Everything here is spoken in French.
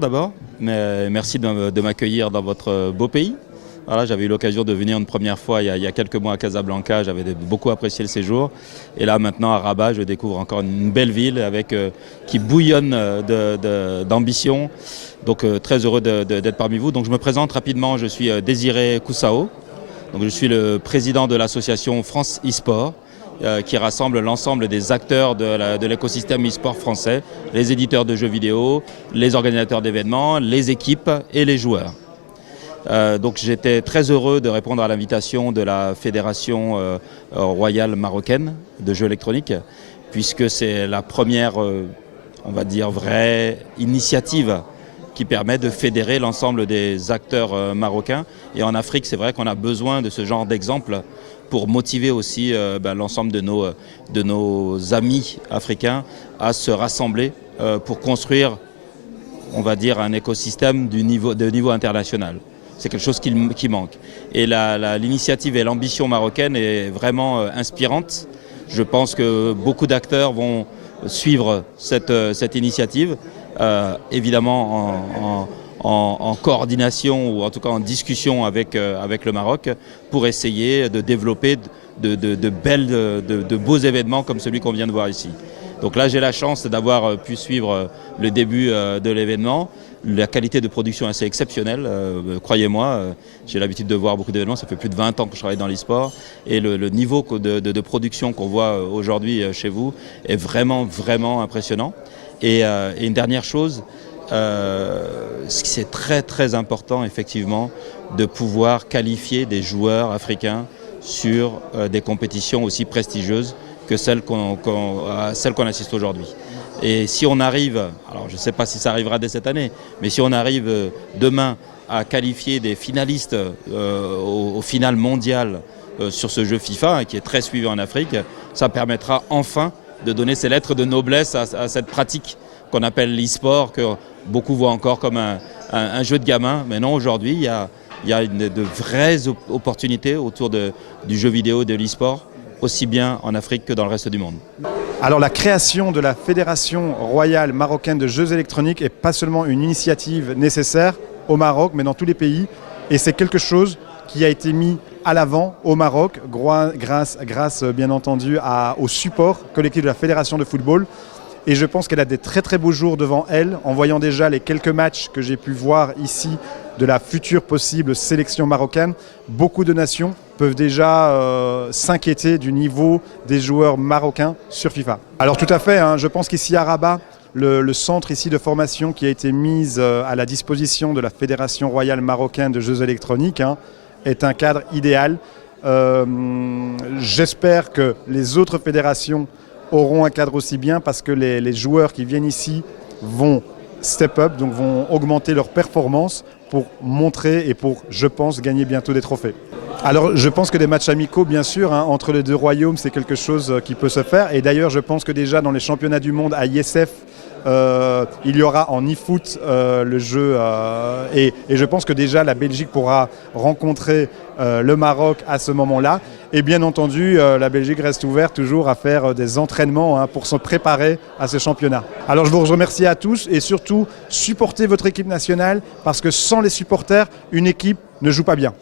D'abord, merci de m'accueillir dans votre beau pays. Voilà, j'avais eu l'occasion de venir une première fois il y a quelques mois à Casablanca, j'avais beaucoup apprécié le séjour. Et là maintenant à Rabat, je découvre encore une belle ville qui bouillonne d'ambition. Donc très heureux d'être parmi vous. Donc je me présente rapidement, je suis Désiré Koussao. Donc, je suis le président de l'association France e-sport, qui rassemble l'ensemble des acteurs de l'écosystème e-sport français, les éditeurs de jeux vidéo, les organisateurs d'événements, les équipes et les joueurs. Donc j'étais très heureux de répondre à l'invitation de la Fédération royale marocaine de jeux électroniques, puisque c'est la première, on va dire, vraie initiative qui permet de fédérer l'ensemble des acteurs marocains. Et en Afrique, c'est vrai qu'on a besoin de ce genre d'exemple pour motiver aussi l'ensemble de nos amis africains à se rassembler pour construire, on va dire, un écosystème de niveau international. C'est quelque chose qui manque. Et l'initiative et l'ambition marocaine est vraiment inspirante. Je pense que beaucoup d'acteurs vont suivre cette initiative, évidemment en coordination ou en tout cas en discussion avec le Maroc pour essayer de développer de beaux événements comme celui qu'on vient de voir ici. Donc là, j'ai la chance d'avoir pu suivre le début de l'événement. La qualité de production est assez exceptionnelle, croyez-moi. J'ai l'habitude de voir beaucoup d'événements, ça fait plus de 20 ans que je travaille dans l'e-sport. Et le niveau de production qu'on voit aujourd'hui chez vous est vraiment, vraiment impressionnant. Et une dernière chose, c'est très, très important, effectivement, de pouvoir qualifier des joueurs africains sur des compétitions aussi prestigieuses que celles qu'on assiste aujourd'hui. Et si on arrive, alors je ne sais pas si ça arrivera dès cette année, mais si on arrive demain à qualifier des finalistes au final mondial sur ce jeu FIFA, qui est très suivi en Afrique, ça permettra enfin de donner ces lettres de noblesse à cette pratique qu'on appelle l'e-sport, que beaucoup voient encore comme un jeu de gamin. Mais non, aujourd'hui, il y a de vraies opportunités autour du jeu vidéo et de l'e-sport, aussi bien en Afrique que dans le reste du monde. Alors la création de la Fédération royale marocaine de jeux électroniques n'est pas seulement une initiative nécessaire au Maroc, mais dans tous les pays. Et c'est quelque chose qui a été mis à l'avant au Maroc, grâce bien entendu au support collectif de la Fédération de football. Et je pense qu'elle a des très très beaux jours devant elle, en voyant déjà les quelques matchs que j'ai pu voir ici de la future possible sélection marocaine. Beaucoup de nations peuvent déjà s'inquiéter du niveau des joueurs marocains sur FIFA. Alors tout à fait, je pense qu'ici à Rabat, le centre ici de formation qui a été mis à la disposition de la Fédération royale marocaine de jeux électroniques est un cadre idéal. J'espère que les autres fédérations auront un cadre aussi bien parce que les joueurs qui viennent ici vont step up, donc vont augmenter leur performance pour montrer et pour, je pense, gagner bientôt des trophées. Alors je pense que des matchs amicaux, bien sûr, entre les deux royaumes, c'est quelque chose qui peut se faire. Et d'ailleurs, je pense que déjà dans les championnats du monde à ISF, il y aura en e-foot le jeu et je pense que déjà la Belgique pourra rencontrer le Maroc à ce moment-là. Et bien entendu, la Belgique reste ouverte toujours à faire des entraînements pour se préparer à ce championnat. Alors je vous remercie à tous et surtout supportez votre équipe nationale parce que sans les supporters, une équipe ne joue pas bien.